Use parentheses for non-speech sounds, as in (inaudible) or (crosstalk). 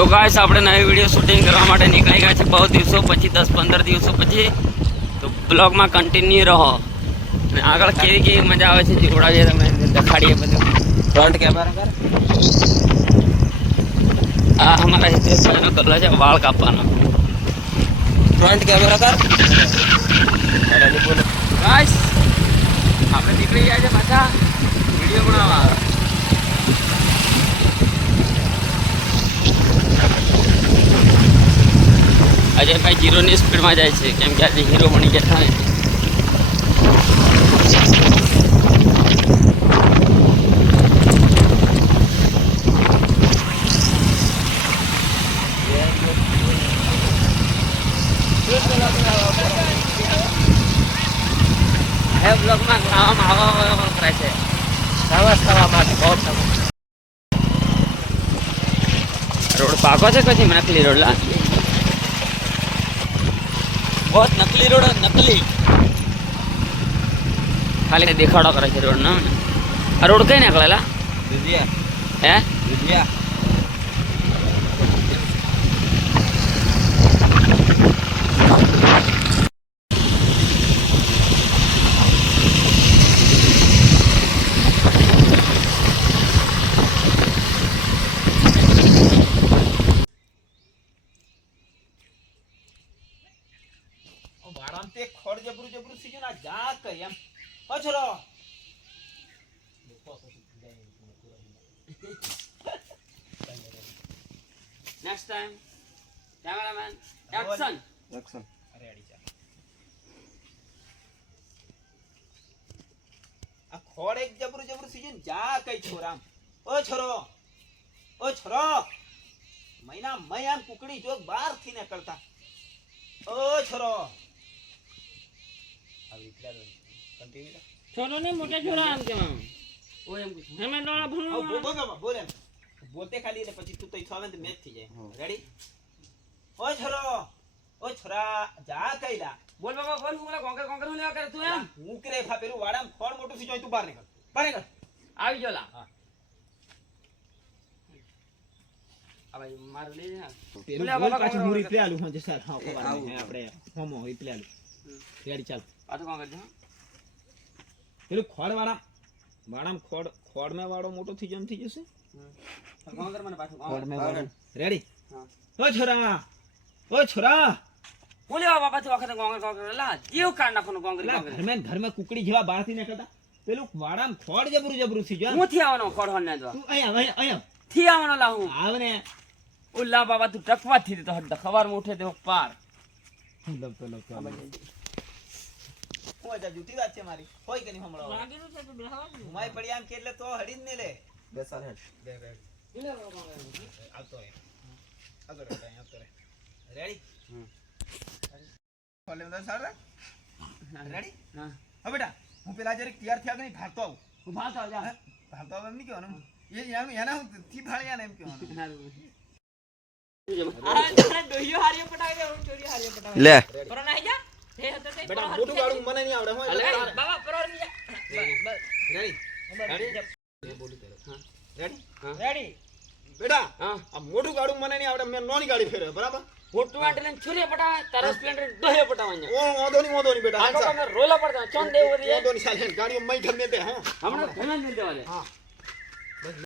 તો ગાઈસ આપણે નવી વીડિયો શૂટિંગ કરવા માટે નીકળી ગયા છે બહુ દિવસો પછી દસ પંદર દિવસો પછી. તો બ્લોગમાં કન્ટિન્યુ રહો. અને આગળ કેવી કેવી મજા આવે છે જોડાવીએ તમે દેખાડીએ બધું. ફ્રન્ટ કેમેરા કર આ અમારા હિતેશભાઈનો કલર છે વાળ કાપવાનો. ફ્રન્ટ કેમેરા કર ગાઈસ આપણે નીકળી ગયા છે પાછા. વીડિયો બનાવવા. અજયભાઈ જીરોની સ્પીડમાં જાય છે કેમ કે આજે હીરો બની ગયા થાય હે બ્લોગમાં કરે છે. માટે બહુ રોડ પાકો છે પછી મને રોડ લા બહુ નકલી રોડ નકલી. ખાલી દેખાડો કરે છે રોડ ના આ રોડ કઈ નીકળેલા? હે દુધિયા વાડામ તે ખડ જબરું જબરું થઈ ગયું ને જા કઈ એમ. પછરો next time cameraman action action અરે અડી જા. આ ખોડ એક જબરું જબરું સી ગયું ને જા કઈ છોરામ ઓ છોરો. ઓ છોરો. મહિના મયાન કુકડી જો બારથી નીકળતા. ઓ છોરો. આવી કન્ટિન્યુ છોરો ને મોટા છોરા આમ કેમ ઓ એમ હમે ડોળા આવ ભણવા બોલ બોલ બાબા, બોલ એમ બોલતે ખાલી એટલે પછી તું તઈ થાવે ને મેચ થઈ જાય રેડી ઓ છોરો ઓ છોરા જા કઈલા બોલ બાબા બોલ હું મને કોંકર કોંકર હું લેવા કરે તું એમ હું કરે ખા પેલું વાડામ ખોડ મોટું થઈ જાય તું બહાર નીકળ બહાર નીકળ આવી જો લા હા. આ ભાઈ મારું લઈ જા પેલું બોલ્યા બોલ બાબા પાછું કોંકર હું કોંકર. રિપ્લે આલું હા જસા હા ખબર આવું. નહીં આપણે હોમો રિપ્લે આલું રેડી ચાલ. પાછું કોણ કરજો પેલું ખોડ વાળા. વાડામ ખોડ ખોડ મે વાળો મોટો થઈ જમ થઈ જશે? કોંકર મને પાછું ખોડ મે વાળો. રેડી? ઓ છોરા. ઓ છોરા. બોલે બાપા તું વખત કોંગર કોંગર. લા જીવ કાઢ નાખવાનું કોંગર કોંગર. ઘર ઘરમાં ઘર ઘરમાં કુકડી જેવા બહારથી નીકળતા. પેલું વાડામ ખોડ જબરું જબરું થઈ જાય હું થી આવવાનો ખોડ હોન ને જો તું અહીંયા અહીંયા થી આવવાનો લા હું. આવ ને ઉલ્લા બાબા તું ટકવા થી તો હદ ખબર મોઠે દેવ પાર લપતો લપતો હું અજા જૂતી વાત છે મારી? હોય કે નહીં હમણાં? હુમાય પડી આમ કે એટલે તો હડી જ ને લે. બેસાડ. હેડ બે. બે આવતો રહે. આવતો રે આવતો રે રેડી હમ. ફોલે ઉધર સર રેડી હા હા. બેટા હું પેલા જરીક તૈયાર થયા કે નહીં ભાગતો આવું. હું ભાગતો આવ જા ભાગતો આવું એમ નહીં કહેવાનું? એ એના હું થી ભાળ્યા ને એમ કહેવાનું. (laughs) લે. બેટા. મોટું ગાડું મને નહીં આવડે હું રેડી રેડી બેટા હા આ મોટું ગાડું મને નહીં આવડે મેં નાની ગાડી ફેરવે બરાબર મોટું આટલે છુરી પટાવે તારા સ્પ્લેન્ડર દોહે ઓ બેટા તો રોલા પડતા. ચોન દેવ ગાડીઓ મય ગમે તે હા હમણાં ઘણા જ દેવા હા.